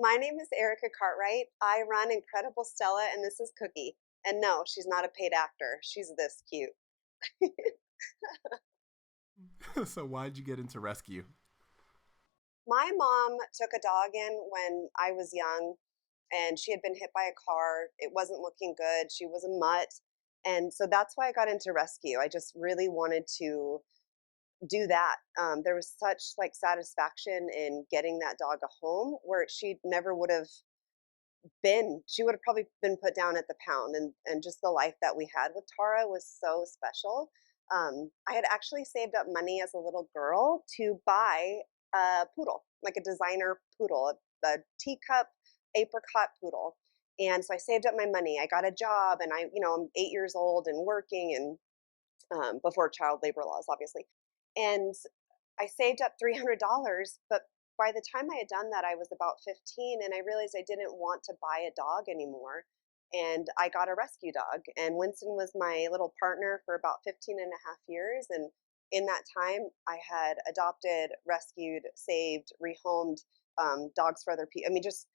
My name is Erica Cartwright. I run Incredibull Stella, and this is Cookie. And no, she's not a paid actor. She's this cute. So why'd you get into rescue? My mom took a dog in when I was young, and she had been hit by a car. It wasn't looking good. She was a mutt. And so that's why I got into rescue. I just really wanted to do that. There was such like satisfaction in getting that dog a home where she never would have been. She would have probably been put down at the pound, and just the life that we had with Tara was so special. I had actually saved up money as a little girl to buy a poodle, like a designer poodle, a teacup apricot poodle. And so I saved up my money. I got a job, and I'm 8 years old and working, and before child labor laws, obviously. And I saved up $300, but by the time I had done that, I was about 15, and I realized I didn't want to buy a dog anymore. And I got a rescue dog, and Winston was my little partner for about 15 and a half years. And in that time, I had adopted, rescued, saved, rehomed dogs for other people. I mean, just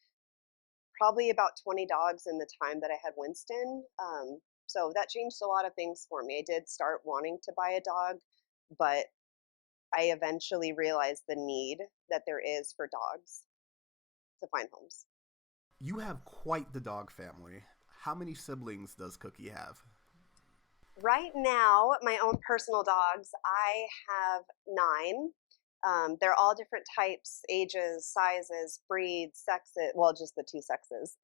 probably about 20 dogs in the time that I had Winston. So that changed a lot of things for me. I did start wanting to buy a dog, but I eventually realized the need that there is for dogs to find homes. You have quite the dog family. How many siblings does Cookie have? Right now, my own personal dogs, I have nine. They're all different types, ages, sizes, breeds, sexes. Well, just the two sexes.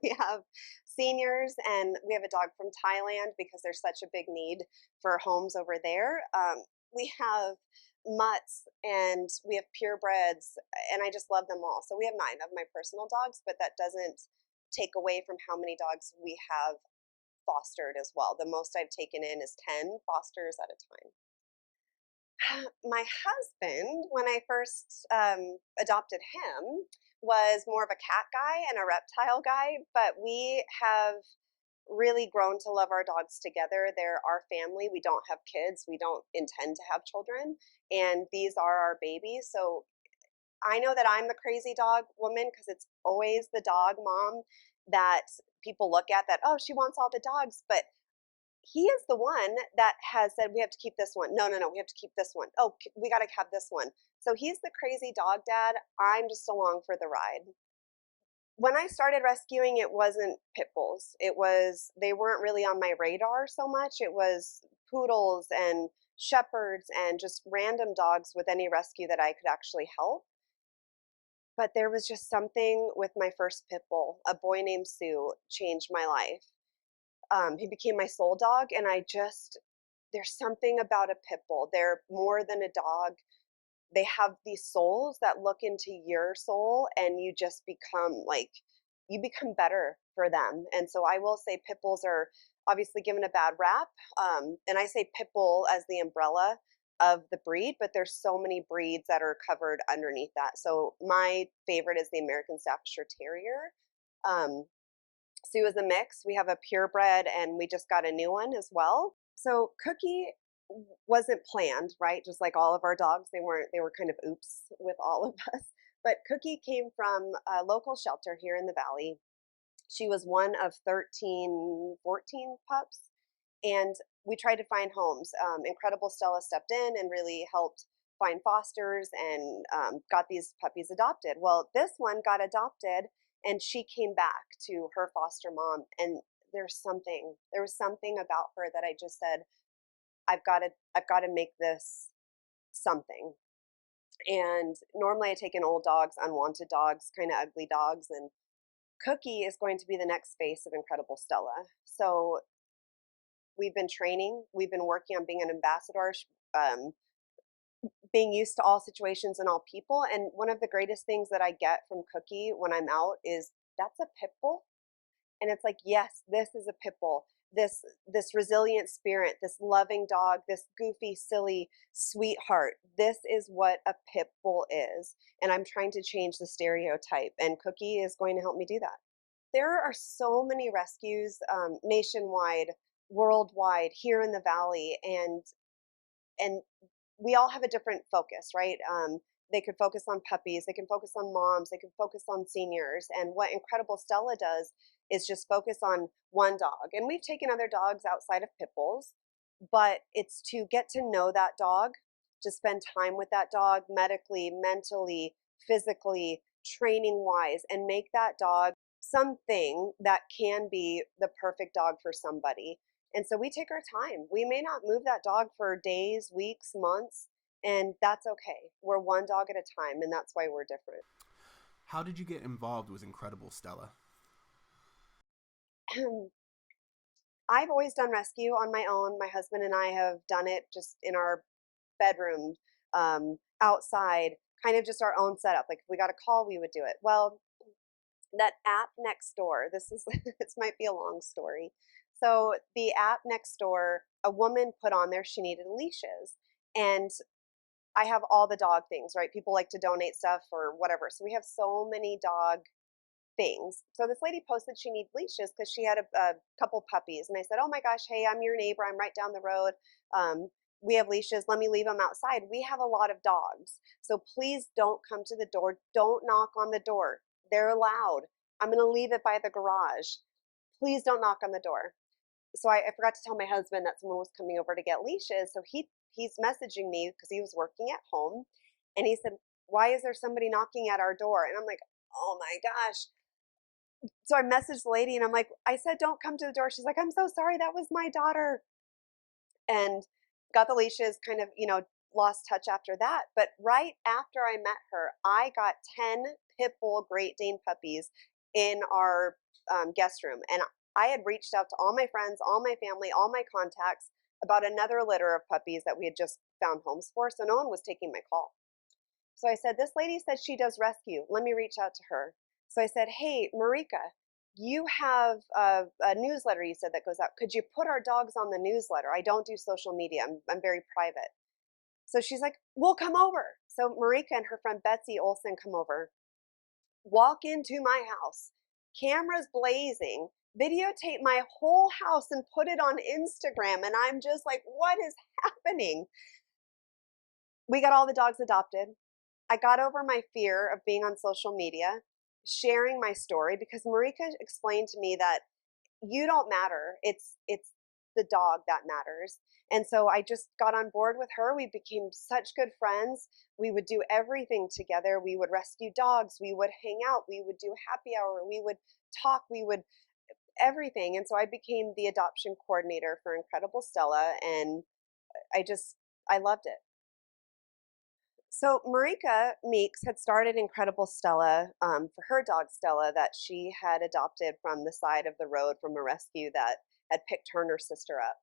We have seniors, and we have a dog from Thailand because there's such a big need for homes over there. We have mutts, and we have purebreds, and I just love them all. So we have nine of my personal dogs, but that doesn't take away from how many dogs we have fostered as well. The most I've taken in is 10 fosters at a time. My husband, when I first adopted him, was more of a cat guy and a reptile guy, but we have really grown to love our dogs together. They're our family. We don't have kids. We don't intend to have children. And these are our babies. So I know that I'm the crazy dog woman because it's always the dog mom that people look at that, oh, she wants all the dogs. But he is the one that has said, we have to keep this one. No, no, no, we have to keep this one. Oh, we got to have this one. So he's the crazy dog dad. I'm just along for the ride. When I started rescuing, it wasn't pit bulls. They weren't really on my radar so much. It was poodles and shepherds and just random dogs with any rescue that I could actually help. But there was just something with my first pit bull, a boy named Sue, changed my life. He became my soul dog, and there's something about a pit bull. They're more than a dog. They have these souls that look into your soul, and you become better for them. And so I will say pit bulls are obviously given a bad rap. And I say pit bull as the umbrella of the breed, but there's so many breeds that are covered underneath that. So my favorite is the American Staffordshire Terrier. Um, Sue is a mix. We have a purebred, and we just got a new one as well. So Cookie wasn't planned, right? Just like all of our dogs, they were kind of oops with all of us. But Cookie came from a local shelter here in the valley. She was one of 13, 14 pups, and we tried to find homes. Incredibull Stella stepped in and really helped find fosters and got these puppies adopted. Well, this one got adopted, and she came back to her foster mom, and there was something about her that I just said, I've got to make this something. And normally I take in old dogs, unwanted dogs, kind of ugly dogs, and Cookie is going to be the next face of Incredibull Stella. So we've been training, we've been working on being an ambassador, um, being used to all situations and all people. And one of the greatest things that I get from Cookie when I'm out is, that's a pit bull. And it's like, yes, this is a pit bull. This resilient spirit, this loving dog, this goofy, silly sweetheart. This is what a pit bull is. And I'm trying to change the stereotype. And Cookie is going to help me do that. There are so many rescues nationwide, worldwide, here in the valley, and we all have a different focus, right? they could focus on puppies, they can focus on moms, they can focus on seniors. And what Incredibull Stella does is just focus on one dog. And we've taken other dogs outside of pit bulls, but it's to get to know that dog, to spend time with that dog medically, mentally, physically, training wise, and make that dog something that can be the perfect dog for somebody. And so we take our time. We may not move that dog for days, weeks, months, and that's okay. We're one dog at a time, and that's why we're different. How did you get involved with Incredibull Stella? I've always done rescue on my own. My husband and I have done it just in our bedroom, outside, kind of just our own setup. Like if we got a call, we would do it. Well, that app next door, this is this might be a long story. So the app next door, a woman put on there she needed leashes. And I have all the dog things, right? People like to donate stuff or whatever. So we have so many dog things. So this lady posted she needs leashes because she had a couple puppies. And I said, oh my gosh, hey, I'm your neighbor. I'm right down the road. We have leashes. Let me leave them outside. We have a lot of dogs. So please don't come to the door. Don't knock on the door. They're loud. I'm going to leave it by the garage. Please don't knock on the door. So I forgot to tell my husband that someone was coming over to get leashes. So he's messaging me because he was working at home. And he said, why is there somebody knocking at our door? And I'm like, oh my gosh. So I messaged the lady and I'm like, I said, don't come to the door. She's like, I'm so sorry. That was my daughter. And got the leashes, kind of, lost touch after that. But right after I met her, I got 10 Pitbull Great Dane puppies in our guest room. And I had reached out to all my friends, all my family, all my contacts about another litter of puppies that we had just found homes for. So no one was taking my call. So I said, this lady said she does rescue. Let me reach out to her. So I said, hey, Marika, you have a newsletter you said that goes out. Could you put our dogs on the newsletter? I don't do social media. I'm very private. So she's like, we'll come over. So Marika and her friend Betsy Olson come over, walk into my house, cameras blazing, videotape my whole house and put it on Instagram. And I'm just like, what is happening? We got all the dogs adopted. I got over my fear of being on social media, sharing my story, because Marika explained to me that you don't matter. It's the dog that matters. And so I just got on board with her. We became such good friends. We would do everything together. We would rescue dogs. We would hang out. We would do happy hour. We would talk. We would everything. And so I became the adoption coordinator for Incredibull Stella. And I loved it. So Marika Meeks had started Incredibull Stella for her dog Stella that she had adopted from the side of the road from a rescue that had picked her and her sister up.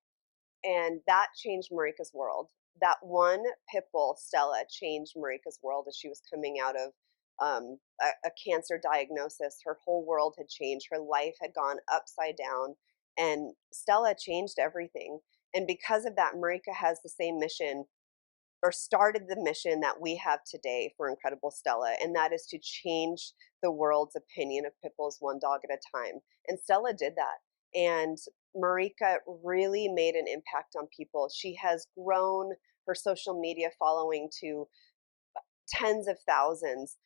And that changed Marika's world. That one pit bull, Stella, changed Marika's world as she was coming out of a cancer diagnosis. Her whole world had changed. Her life had gone upside down. And Stella changed everything. And because of that, Marika has the same mission, or started the mission that we have today for Incredibull Stella, and that is to change the world's opinion of pit bulls one dog at a time. And Stella did that. And Marika really made an impact on people. She has grown her social media following to tens of thousands.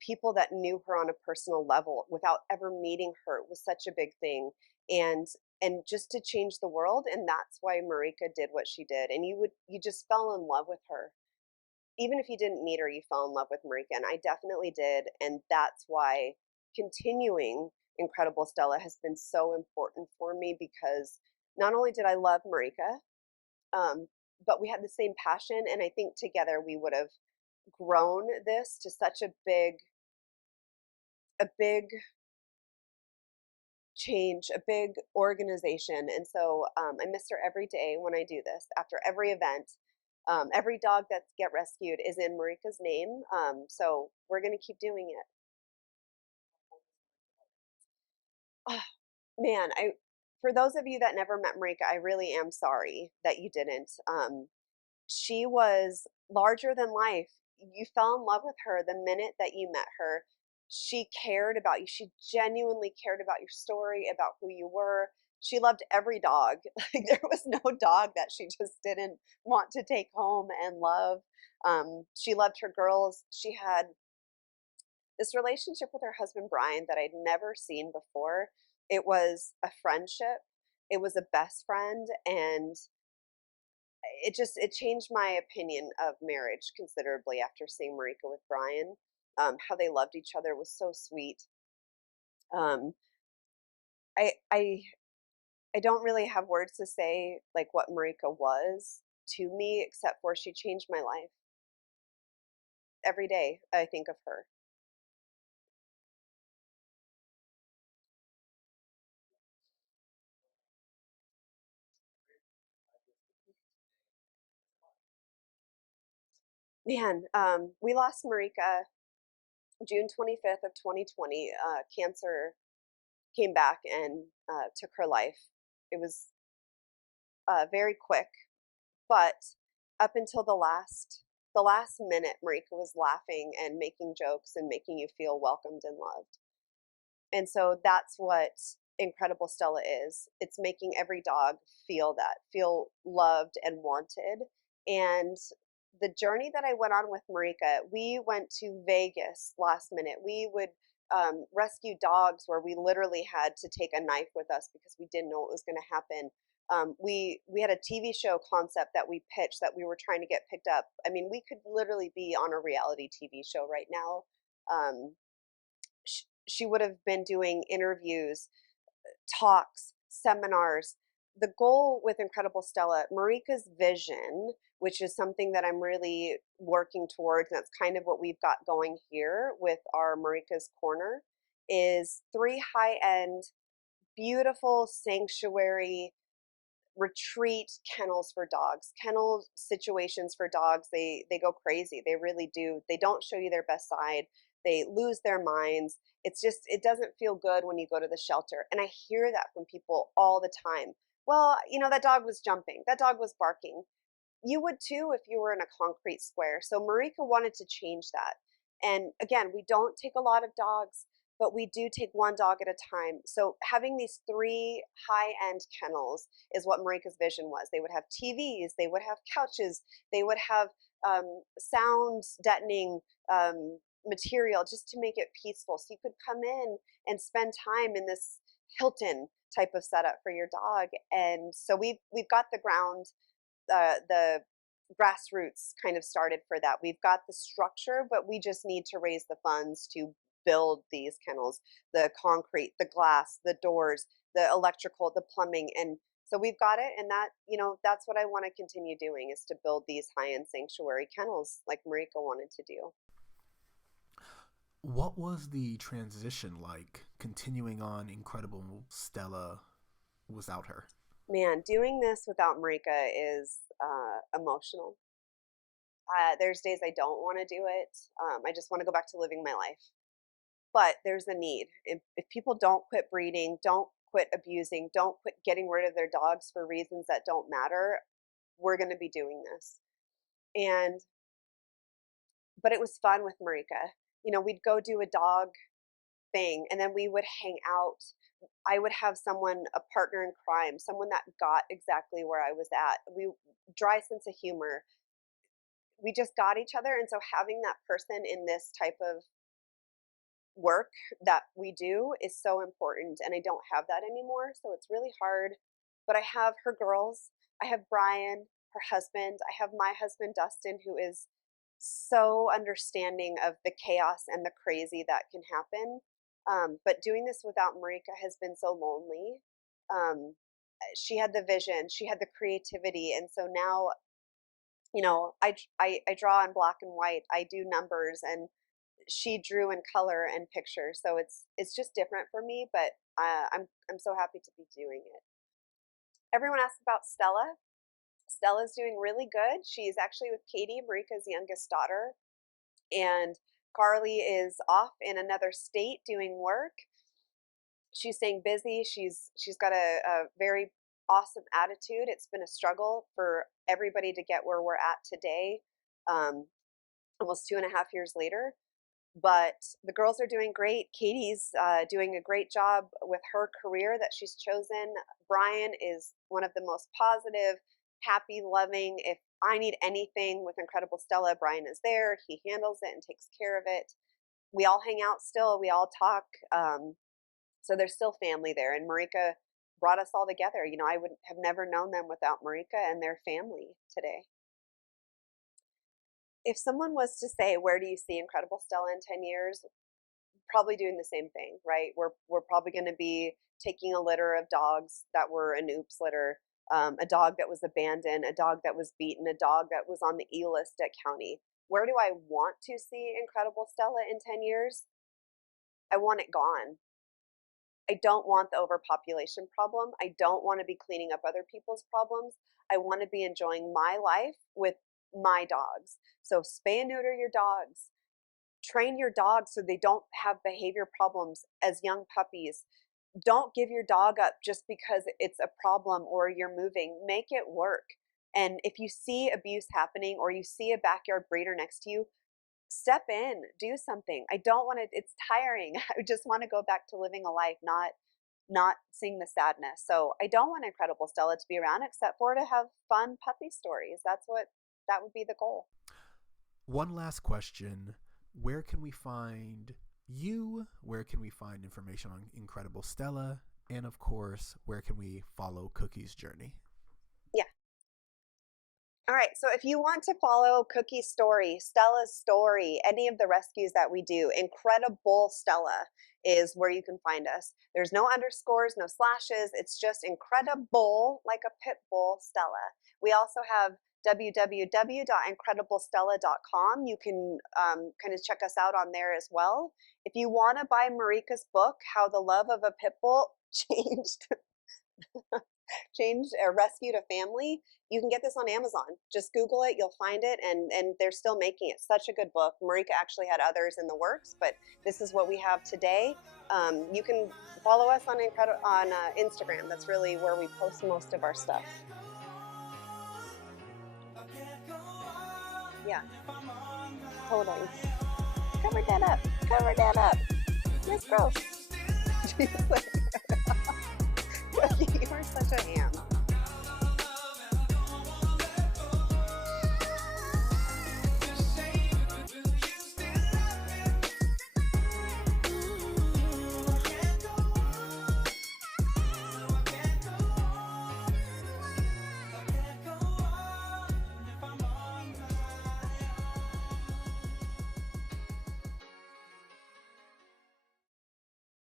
People that knew her on a personal level without ever meeting her was such a big thing. And just to change the world. And that's why Marika did what she did. And you just fell in love with her. Even if you didn't meet her, you fell in love with Marika. And I definitely did. And that's why continuing Incredibull Stella has been so important for me, because not only did I love Marika, but we had the same passion. And I think together we would have grown this to such a big change, a big organization. And so I miss her every day when I do this. After every event, every dog that get rescued is in Marika's name. So we're going to keep doing it. Oh, man, for those of you that never met Marika, I really am sorry that you didn't. She was larger than life. You fell in love with her the minute that you met her. She cared about you. She genuinely cared about your story, about who you were. She loved every dog. Like there was no dog that she just didn't want to take home and love. She loved her girls. She had this relationship with her husband Brian that I'd never seen before. It was a friendship. It was a best friend, and it changed my opinion of marriage considerably after seeing Marika with Brian. How they loved each other was so sweet. Um, I I I don't really have words to say like what Marika was to me, except for she changed my life. Every day I think of her. Man, we lost Marika June 25th of 2020. Cancer came back and took her life. It was very quick, but up until the last minute, Marika was laughing and making jokes and making you feel welcomed and loved. And so that's what Incredibull Stella is. It's making every dog feel that, feel loved and wanted. And the journey that I went on with Marika, we went to Vegas last minute. We would rescue dogs where we literally had to take a knife with us because we didn't know what was going to happen. We had a TV show concept that we pitched that we were trying to get picked up. I mean, we could literally be on a reality TV show right now. She would have been doing interviews, talks, seminars. The goal with Incredibull Stella, Marika's vision, which is something that I'm really working towards, and that's kind of what we've got going here with our Marika's Corner, is 3 high-end, beautiful sanctuary retreat kennels for dogs. Kennel situations for dogs, they go crazy. They really do. They don't show you their best side. They lose their minds. It's just, it doesn't feel good when you go to the shelter. And I hear that from people all the time. Well, that dog was jumping. That dog was barking. You would too if you were in a concrete square. So Marika wanted to change that. And again, we don't take a lot of dogs, but we do take one dog at a time. So having these 3 high-end kennels is what Marika's vision was. They would have TVs, they would have couches, they would have sound deadening material just to make it peaceful. So you could come in and spend time in this Hilton type of setup for your dog. And so we've got the grassroots kind of started for that. We've got the structure, but we just need to raise the funds to build these kennels, the concrete, the glass, the doors, the electrical, the plumbing. And so we've got it. And that's what I want to continue doing, is to build these high-end sanctuary kennels like Marika wanted to do. What was the transition like continuing on Incredibull Stella without her? Man, doing this without Marika is emotional. There's days I don't want to do it. I just want to go back to living my life. But there's a need. If people don't quit breeding, don't quit abusing, don't quit getting rid of their dogs for reasons that don't matter, we're going to be doing this. But it was fun with Marika. We'd go do a dog thing, and then we would hang out. I would have someone, a partner in crime, someone that got exactly where I was at. Dry sense of humor. We just got each other. And so having that person in this type of work that we do is so important. And I don't have that anymore. So it's really hard. But I have her girls. I have Brian, her husband. I have my husband, Dustin, who is so understanding of the chaos and the crazy that can happen. But doing this without Marika has been so lonely. She had the vision, she had the creativity, and so now, I draw in black and white. I do numbers, and she drew in color and picture. So it's just different for me, but I'm so happy to be doing it. Everyone asks about Stella. Stella's doing really good. She's actually with Katie, Marika's youngest daughter, and Carly is off in another state doing work. She's staying busy. She's got a very awesome attitude. It's been a struggle for everybody to get where we're at today, almost 2.5 years later. But the girls are doing great. Katie's doing a great job with her career that she's chosen. Brian is one of the most positive, happy, loving. If I need anything with Incredibull Stella, Brian is there. He handles it and takes care of it. We all hang out still. We all talk. So there's still family there. And Marika brought us all together. You know, I would have never known them without Marika and their family today. If someone was to say, where do you see Incredibull Stella in 10 years? Probably doing the same thing, right? We're probably going to be taking a litter of dogs that were an oops litter, a dog that was abandoned, a dog that was beaten, a dog that was on the E list at county. Where do I want to see Incredibull Stella in 10 years? I want it gone. I don't want the overpopulation problem. I don't want to be cleaning up other people's problems. I want to be enjoying my life with my dogs. So spay and neuter your dogs. Train your dogs so they don't have behavior problems as young puppies. Don't give your dog up just because it's a problem or you're moving. Make it work. And if you see abuse happening or you see a backyard breeder next to you, step in, do something. I don't want to, it's tiring. I just want to go back to living a life, not seeing the sadness. So I don't want Incredibull Stella to be around except for to have fun puppy stories. That would be the goal. One last question. Where can we find you? Where can we find information on Incredibull Stella? And of course, where can we follow Cookie's journey? Yeah. All right. So if you want to follow Cookie's story, Stella's story, any of the rescues that we do, Incredibull Stella is where you can find us. There's no underscores, no slashes. It's just Incredibull, like a pit bull, Stella. We also have www.incredibullstella.com. You can kind of check us out on there as well. If you want to buy Marika's book, How the Love of a Pit Bull Changed or Rescued a Family, you can get this on Amazon. Just Google it, you'll find it, and they're still making it. Such a good book. Marika actually had others in the works, but this is what we have today. You can follow us on Instagram. That's really where we post most of our stuff. Yeah, totally. Cover that up. Cover that up. That's gross. You are such a ham.